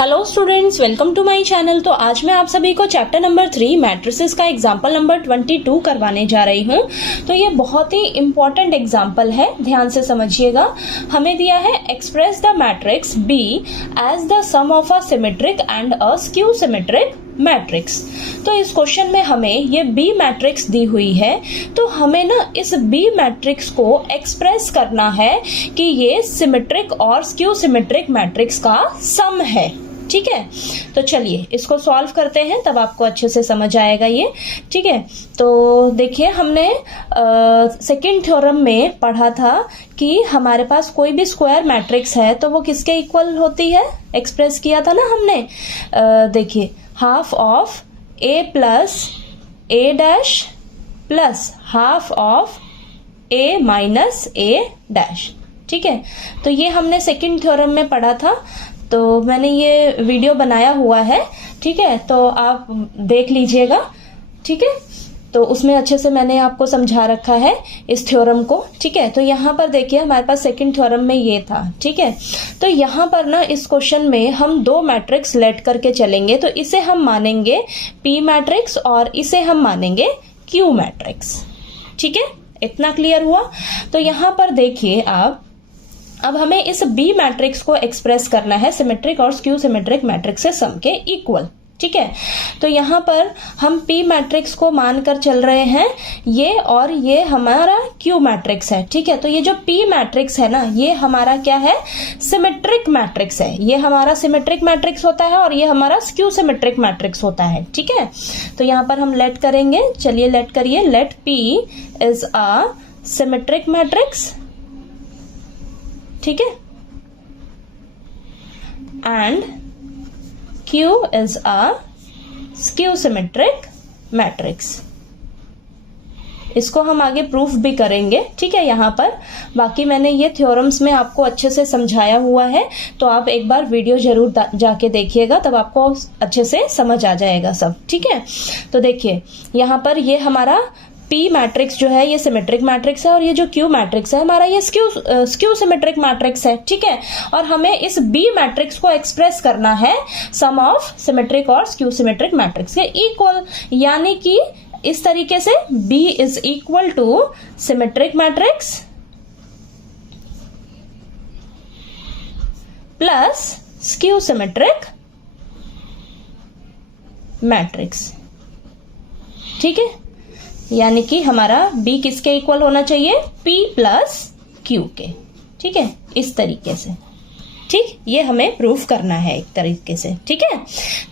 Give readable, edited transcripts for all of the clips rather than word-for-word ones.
Hello students, welcome to my channel. तो आज मैं आप सभी को चैप्टर नंबर 3 मैट्रिसेस का एग्जाम्पल नंबर 22 करवाने जा रही हूँ। तो ये बहुत ही इंपॉर्टेंट एग्जाम्पल है, ध्यान से समझिएगा। हमें दिया है express the matrix B as the sum of a symmetric and a skew symmetric matrix. तो इस क्वेश्चन में हमें ये बी मैट्रिक्स दी हुई है, तो हमें ना इस बी मैट्रिक्स को एक्सप्रेस करना है कि ये सिमेट्रिक और स्क्यू सिमेट्रिक मैट्रिक्स का सम है। ठीक है, तो चलिए इसको सॉल्व करते हैं, तब आपको अच्छे से समझ आएगा ये। ठीक है, तो देखिए हमने सेकंड थ्योरम में पढ़ा था कि हमारे पास कोई भी स्क्वायर मैट्रिक्स है तो वो किसके इक्वल होती है, एक्सप्रेस किया था ना हमने। देखिए half of A plus A dash plus half of A minus A dash. ठीक है, तो ये हमने सेकंड थ्योरम में पढ़ा था, तो मैंने ये वीडियो बनाया हुआ है। ठीक है, तो आप देख लीजिएगा। ठीक है, तो उसमें अच्छे से मैंने आपको समझा रखा है इस थ्योरम को। ठीक है, तो यहाँ पर देखिए हमारे पास सेकंड थ्योरम में ये था। ठीक है, तो यहाँ पर ना इस क्वेश्चन में हम दो मैट्रिक्स लेट करके चलेंगे, तो इसे हम मानेंगे पी मैट्रिक्स और इसे हम मानेंगे क्यू मैट्रिक्स। ठीक है, इतना क्लियर हुआ। तो यहाँ पर देखिए आप, अब हमें इस बी मैट्रिक्स को एक्सप्रेस करना है सिमेट्रिक और स्क्यू सिमेट्रिक मैट्रिक्स से सम के इक्वल। ठीक है, तो यहाँ पर हम पी मैट्रिक्स को मानकर चल रहे हैं ये, और ये हमारा क्यू मैट्रिक्स है। ठीक है, तो ये जो पी मैट्रिक्स है ना, ये हमारा क्या है, सिमेट्रिक मैट्रिक्स है। ये हमारा सिमेट्रिक मैट्रिक्स होता है और ये हमारा स्क्यू सिमेट्रिक मैट्रिक्स होता है। ठीक है, तो यहाँ पर हम लेट करेंगे, चलिए लेट करिए। Let P is a symmetric matrix, ठीक है, and Q is a skew symmetric matrix। इसको हम आगे प्रूफ भी करेंगे। ठीक है, यहाँ पर बाकी मैंने ये थ्योरम्स में आपको अच्छे से समझाया हुआ है, तो आप एक बार वीडियो जरूर जाके देखिएगा, तब आपको अच्छे से समझ आ जाएगा सब। ठीक है, तो देखिए यहाँ पर ये हमारा पी मैट्रिक्स जो है ये सिमेट्रिक मैट्रिक्स है, और ये जो क्यू मैट्रिक्स है हमारा ये स्क्यू सिमेट्रिक मैट्रिक्स है। ठीक है, और हमें इस बी मैट्रिक्स को एक्सप्रेस करना है सम ऑफ सिमेट्रिक और स्क्यू सिमेट्रिक मैट्रिक्स के इक्वल, यानी कि इस तरीके से B is equal to symmetric matrix plus skew symmetric matrix. ठीक है, यानी कि हमारा B किसके इक्वल होना चाहिए, P प्लस Q के। ठीक है, इस तरीके से। ठीक, ये हमें प्रूफ करना है एक तरीके से। ठीक है,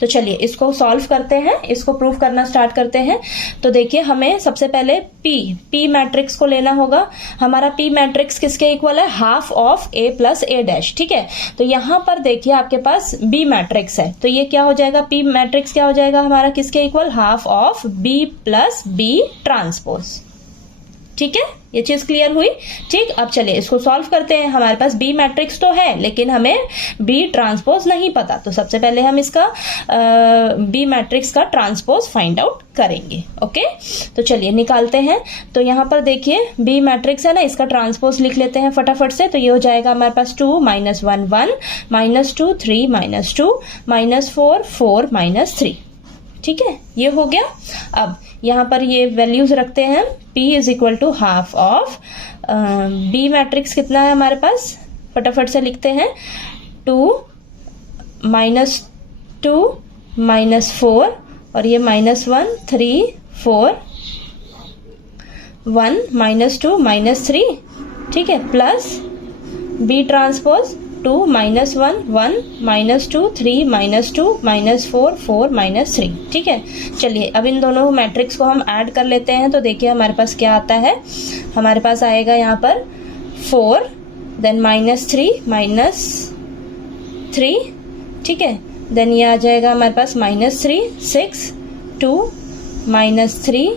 तो चलिए इसको सॉल्व करते हैं, इसको प्रूफ करना स्टार्ट करते हैं। तो देखिए हमें सबसे पहले P मैट्रिक्स को लेना होगा। हमारा P मैट्रिक्स किसके इक्वल है, half of A plus A dash. ठीक है, तो यहाँ पर देखिए आपके पास B मैट्रिक्स है, तो ये क्या हो जाएगा, P मैट्रिक्स क्या हो जाएगा हमारा किसके इक्वल, half of B plus B transpose. ठीक है, ये चीज क्लियर हुई। ठीक, अब चलिए इसको सॉल्व करते हैं। हमारे पास बी मैट्रिक्स तो है, लेकिन हमें बी ट्रांसपोज नहीं पता, तो सबसे पहले हम इसका बी मैट्रिक्स का ट्रांसपोज फाइंड आउट करेंगे। ओके, तो चलिए निकालते हैं। तो यहाँ पर देखिए बी मैट्रिक्स है ना, इसका ट्रांसपोज लिख लेते हैं फटाफट से। तो ये हो जाएगा हमारे पास 2 -1 1 -2 3 -2 -4 4 -3। ठीक है, ये हो गया। अब यहाँ पर ये वैल्यूज रखते हैं, P is equal to half of B matrix कितना है हमारे पास, फटाफट से लिखते हैं, 2 -2 -4 और ये -1 3 4 1 -2 -3। ठीक है, प्लस B ट्रांसपोज 2 -1 1 -2 3 -2 -4 4 -3। ठीक है, चलिए अब इन दोनों मैट्रिक्स को हम ऐड कर लेते हैं। तो देखिए हमारे पास क्या आता है, हमारे पास आएगा यहाँ पर 4 देन -3 ठीक है, देन ये आ जाएगा हमारे पास -3 6 2 -3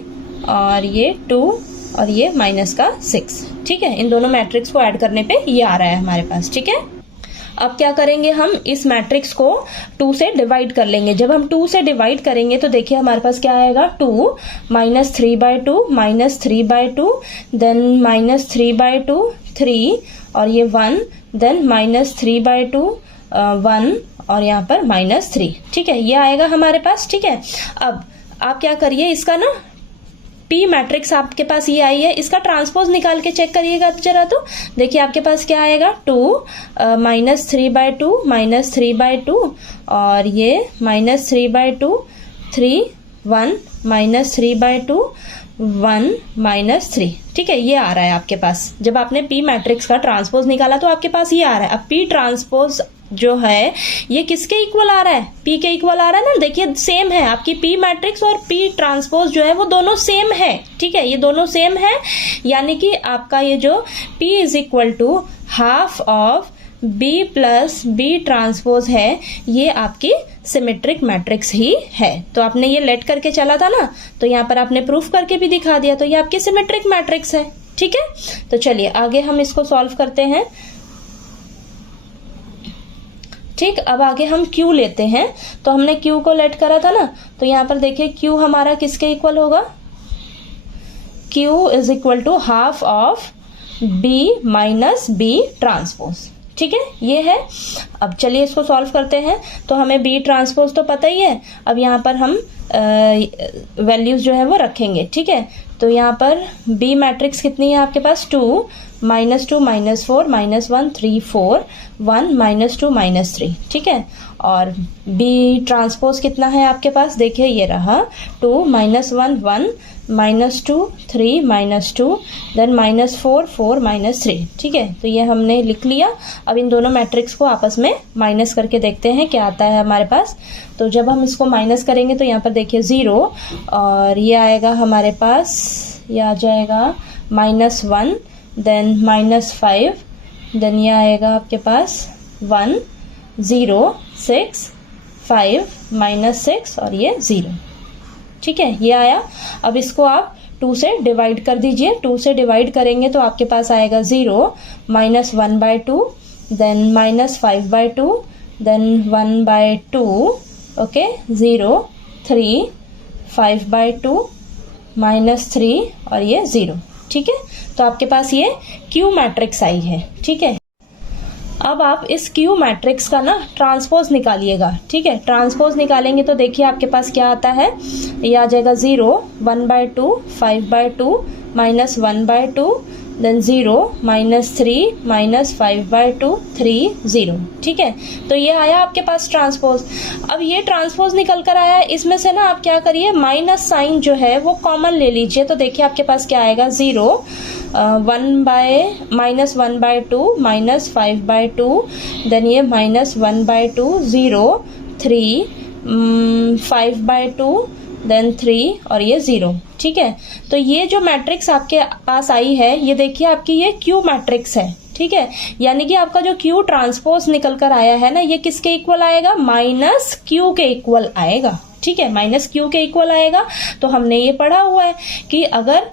और ये 2 और ये माइनस का 6। ठीक है, इन दोनों मैट्रिक्स को ऐड करने पे ये आ रहा है हमारे पास। ठीक है, अब क्या करेंगे, हम इस मैट्रिक्स को 2 से डिवाइड कर लेंगे। जब हम 2 से डिवाइड करेंगे तो देखिए हमारे पास क्या आएगा, 2 -3/2 -3/2 देन -3/2 3 और ये 1 देन -3/2 1 और यहाँ पर -3, ठीक है, ये आएगा हमारे पास, ठीक है। अब आप क्या करिए, इसका ना पी मैट्रिक्स आपके पास ये आई है, इसका ट्रांसपोज निकाल के चेक करिएगा जरा। तो देखिए आपके पास क्या आएगा, 2 -3/2 -3/2 और ये -3/2 3 1 -3/2 1 -3, ठीक है, ये आ रहा है आपके पास। जब आपने पी मैट्रिक्स का ट्रांसपोज निकाला तो आपके पास ये आ रहा है। अब पी ट्रांसपोज जो है ये किसके इक्वल आ रहा है, पी के इक्वल आ रहा है ना। देखिए सेम है आपकी पी मैट्रिक्स और पी ट्रांसपोज जो है वो दोनों सेम है, ठीक है, ये दोनों सेम है। यानी कि आपका ये जो P is equal to half of B plus B transpose है, ये आपकी सिमेट्रिक मैट्रिक्स ही है। तो आपने ये लेट करके चला था ना, तो यहाँ पर आपने प्रूफ करके भी दिखा दिया, तो ये आपकी सिमेट्रिक मैट्रिक्स है, ठीक है। तो चलिए आगे हम इसको सॉल्व करते हैं। ठीक, अब आगे हम Q लेते हैं। तो हमने Q को लेट करा था ना, तो यहाँ पर देखिए Q हमारा किसके इक्वल होगा, Q is equal to half of B minus B transpose, ठीक है, ये है। अब चलिए इसको सॉल्व करते हैं। तो हमें B ट्रांसपोज तो पता ही है, अब यहाँ पर हम वैल्यूज जो है वो रखेंगे, ठीक है। तो यहाँ पर B मैट्रिक्स कितनी है आपके पास, 2 -2 -4 -1 3 4 1 -2 -3, ठीक है। और B ट्रांसपोज कितना है आपके पास, देखिए ये रहा 2 -1 1 -2 3 -2 देन -4 4 -3, ठीक है। तो ये हमने लिख लिया। अब इन दोनों मैट्रिक्स को आपस में माइनस करके देखते हैं क्या आता है हमारे पास। तो जब हम इसको माइनस करेंगे तो यहाँ पर देखिए 0 और ये आएगा हमारे पास, ये आ जाएगा -1 देन -5 देन ये आएगा आपके पास 1 0 6 5 -6 और ये 0, ठीक है, ये आया। अब इसको आप 2 से डिवाइड कर दीजिए। 2 से डिवाइड करेंगे तो आपके पास आएगा 0 -1/2 देन -5/2 देन 1/2, ओके, 0 3 5/2 -3 और ये 0, ठीक है। तो आपके पास ये Q मैट्रिक्स आई है, ठीक है। अब आप इस Q मैट्रिक्स का ना ट्रांसपोज निकालिएगा, ठीक है। ट्रांसपोज निकालेंगे तो देखिए आपके पास क्या आता है, ये आ जाएगा 0 1/2 5/2 -1/2 देन 0 -3 -5/2 3 0, ठीक है। तो ये आया आपके पास ट्रांसपोज। अब ये ट्रांसपोज निकल कर आया है, इसमें से ना आप क्या करिए, माइनस साइन जो है वो कॉमन ले लीजिए। तो देखिए आपके पास क्या आएगा, 0 -1/2 -5/2 देन ये -1/2 0 3 5/2 देन 3 और ये 0, ठीक है। तो ये जो मैट्रिक्स आपके पास आई है, ये देखिए आपकी ये Q मैट्रिक्स है, ठीक है। यानी कि आपका जो Q ट्रांसपोज निकल कर आया है ना, ये किसके इक्वल आएगा, -Q के इक्वल आएगा, ठीक है, -Q के इक्वल आएगा। तो हमने ये पढ़ा हुआ है कि अगर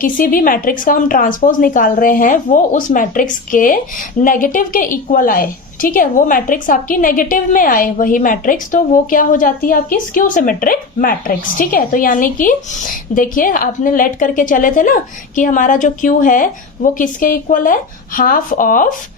किसी भी मैट्रिक्स का हम ट्रांसपोज निकाल रहे हैं, वो उस मैट्रिक्स के नेगेटिव के इक्वल आए, ठीक है, वो मैट्रिक्स आपकी नेगेटिव में आए वही मैट्रिक्स, तो वो क्या हो जाती है आपकी स्क्यू सिमेट्रिक मैट्रिक्स, ठीक है। तो यानी कि देखिए आपने लेट करके चले थे ना कि हमारा जो Q है वो किसके इक्वल है, half of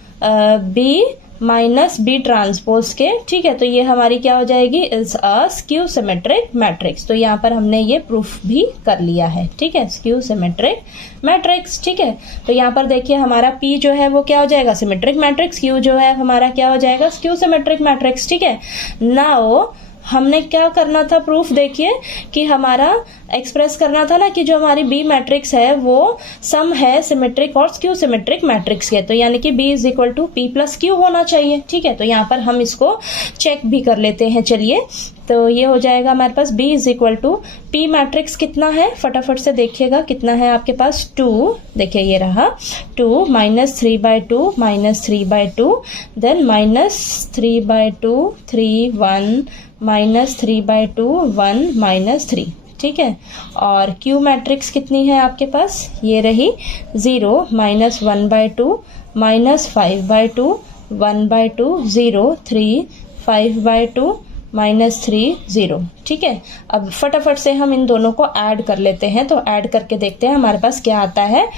B minus B transpose के, ठीक है। तो ये हमारी क्या हो जाएगी, is a skew symmetric matrix. तो यहाँ पर हमने ये प्रूफ भी कर लिया है, ठीक है, स्क्यू सिमेट्रिक मैट्रिक्स, ठीक है। तो यहाँ पर देखिए हमारा P जो है वो क्या हो जाएगा, सिमेट्रिक मैट्रिक्स, Q जो है हमारा क्या हो जाएगा, स्क्यू सिमेट्रिक मैट्रिक्स, ठीक है। नाउ हमने क्या करना था प्रूफ, देखिए कि हमारा एक्सप्रेस करना था ना कि जो हमारी B मैट्रिक्स है वो सम है सिमेट्रिक और स्क्यू सिमेट्रिक मैट्रिक्स के। तो यानी कि B is equal to P plus Q होना चाहिए, ठीक है। तो यहाँ पर हम इसको चेक भी कर लेते हैं, चलिए। तो ये हो जाएगा हमारे पास B is equal to P matrix कितना है, फटाफट से देखिएगा कितना है आपके पास, 2, देखिए ये रहा 2 -3/2 -3/2 देन -3/2 3 1 -3/2 1 -3, ठीक है। और Q मैट्रिक्स कितनी है आपके पास, ये रही 0 -1/2 -5/2 1/2 0 3 5/2 -3 0, ठीक है। अब फटाफट से हम इन दोनों को ऐड कर लेते हैं। तो ऐड करके देखते हैं हमारे पास क्या आता है,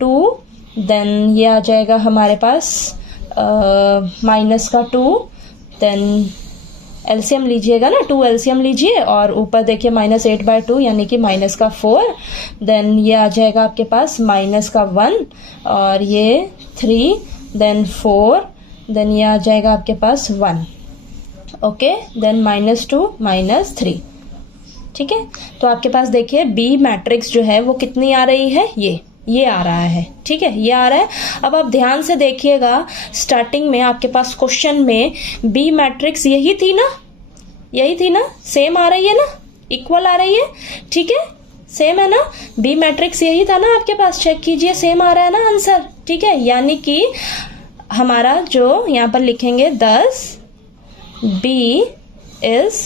2 देन ये आ जाएगा हमारे पास माइनस का 2 देन एलसीएम लीजिएगा ना, 2 एलसीएम लीजिए और ऊपर देखिए -8/2 यानी कि माइनस का 4, देन ये आ जाएगा आपके पास माइनस का 1 और ये 3, देन 4, देन ये आ जाएगा आपके पास 1, ओके, देन -2 -3, ठीक है। तो आपके पास देखिए बी मैट्रिक्स जो है वो कितनी आ रही है, ये आ रहा है, ठीक है, ये आ रहा है। अब आप ध्यान से देखिएगा, स्टार्टिंग में आपके पास क्वेश्चन में बी मैट्रिक्स यही थी ना, सेम आ रही है ना, इक्वल आ रही है, ठीक है, सेम है ना, बी मैट्रिक्स यही था ना आपके पास, चेक कीजिए, सेम आ रहा है ना आंसर, ठीक है। यानी कि हमारा जो यहाँ पर लिखेंगे 10 B is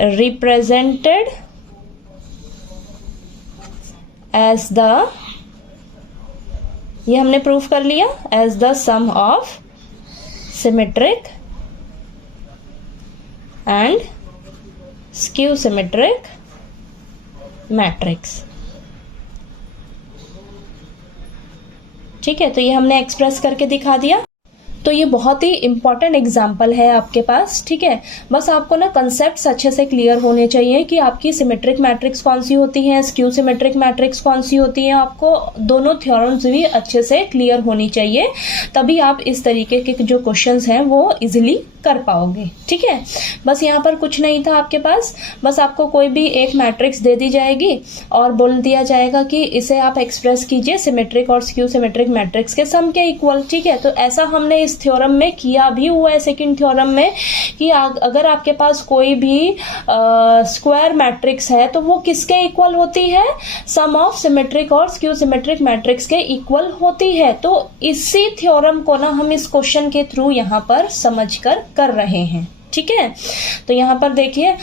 represented as the, ये हमने प्रूफ कर लिया, as the sum of symmetric and skew symmetric matrix, ठीक है। तो ये हमने एक्सप्रेस करके दिखा दिया। तो ये बहुत ही इंपॉर्टेंट एग्जाम्पल है आपके पास, ठीक है। बस आपको ना कंसेप्ट्स अच्छे से क्लियर होने चाहिए कि आपकी सिमेट्रिक मैट्रिक्स कौन सी होती है, स्क्यू सिमेट्रिक मैट्रिक्स कौन सी होती है, आपको दोनों थ्योरम्स भी अच्छे से क्लियर होनी चाहिए, तभी आप इस तरीके के जो क्वेश्चंस हैं वो इजिली कर पाओगे, ठीक है। बस यहाँ पर कुछ नहीं था आपके पास, बस आपको कोई भी एक मैट्रिक्स दे दी जाएगी और बोल दिया जाएगा कि इसे आप एक्सप्रेस कीजिए सिमेट्रिक और स्क्यू सिमेट्रिक मैट्रिक्स के सम के इक्वल, ठीक है। तो ऐसा हमने इस थ्योरम में किया भी हुआ है, सेकंड थ्योरम में, कि अगर आपके पास कोई भी स्क्वायर मैट्रिक्स है तो वो किसके इक्वल होती है, सम ऑफ सिमेट्रिक और स्क्यू सिमेट्रिक मैट्रिक्स के इक्वल होती है। तो इसी थ्योरम को ना हम इस क्वेश्चन के थ्रू यहाँ पर समझकर कर रहे हैं, ठीक है। तो यहाँ पर देखिए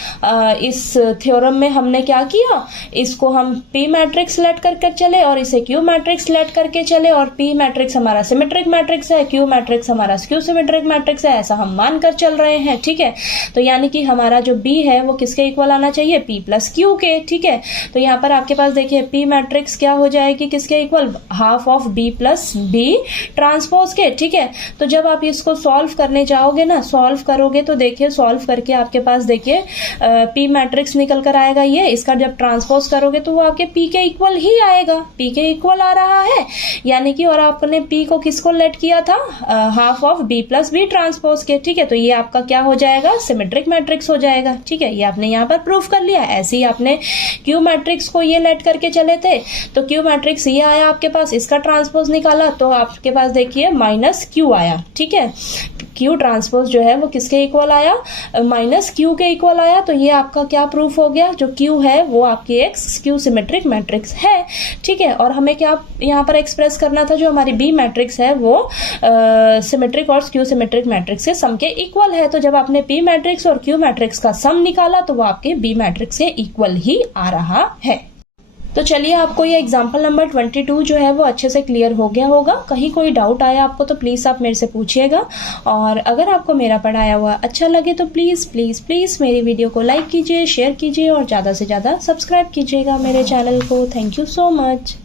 इस थ्योरम में हमने क्या किया, इसको हम पी मैट्रिक्स लेट करके चले और इसे क्यू मैट्रिक्स लेट करके चले, और पी मैट्रिक्स हमारा सिमेट्रिक मैट्रिक्स है, क्यू मैट्रिक्स हमारा स्क्यू सिमेट्रिक मैट्रिक्स है, ऐसा हम मान कर चल रहे हैं, ठीक है। तो यानी कि हमारा जो बी है वो किसके इक्वल आना चाहिए, पी प्लस क्यू के, ठीक है। तो यहाँ पर आपके पास देखिए पी मैट्रिक्स क्या हो जाएगी, किसके इक्वल, half of B plus B transpose के, ठीक है। तो जब आप इसको सॉल्व करने जाओगे ना, सॉल्व करोगे तो देखिए सॉल्व करके आपके पास देखिए पी मैट्रिक्स निकल कर आएगा, ये इसका जब ट्रांसपोज करोगे तो वो आपके पी के इक्वल ही आएगा, पी के इक्वल आ रहा है, यानी कि, और आपने पी को किसको लेट किया था, half of B plus B transpose के, ठीक है। तो ये आपका क्या हो जाएगा, सिमेट्रिक मैट्रिक्स हो जाएगा, ठीक है। ये आपने यहाँ पर प्रूफ कर लिया। ऐसे ही आपने क्यू मैट्रिक्स को ये लेट करके चले थे, तो क्यू मैट्रिक्स ये आया आपके पास, इसका ट्रांसपोज निकाला तो आपके पास देखिए माइनस क्यू आया, ठीक है। क्यू ट्रांसपोज जो है वो किसके इक्वल आया, माइनस क्यू के इक्वल आया। तो ये आपका क्या प्रूफ हो गया, जो क्यू है वो आपकी एक स्क्यू सिमेट्रिक मैट्रिक्स है, ठीक है। और हमें क्या यहाँ पर एक्सप्रेस करना था, जो हमारी बी मैट्रिक्स है वो सिमेट्रिक और स्क्यू सिमेट्रिक मैट्रिक्स के सम के इक्वल है। तो जब आपने पी मैट्रिक्स और क्यू मैट्रिक्स का सम निकाला तो वो आपके बी मैट्रिक्स के इक्वल ही आ रहा है। तो चलिए आपको ये एग्जाम्पल नंबर 22 जो है वो अच्छे से क्लियर हो गया होगा। कहीं कोई डाउट आया आपको तो प्लीज़ आप मेरे से पूछिएगा, और अगर आपको मेरा पढ़ाया हुआ अच्छा लगे तो प्लीज़ प्लीज़ प्लीज़ मेरी वीडियो को लाइक कीजिए, शेयर कीजिए और ज़्यादा से ज़्यादा सब्सक्राइब कीजिएगा मेरे चैनल को। Thank you so much.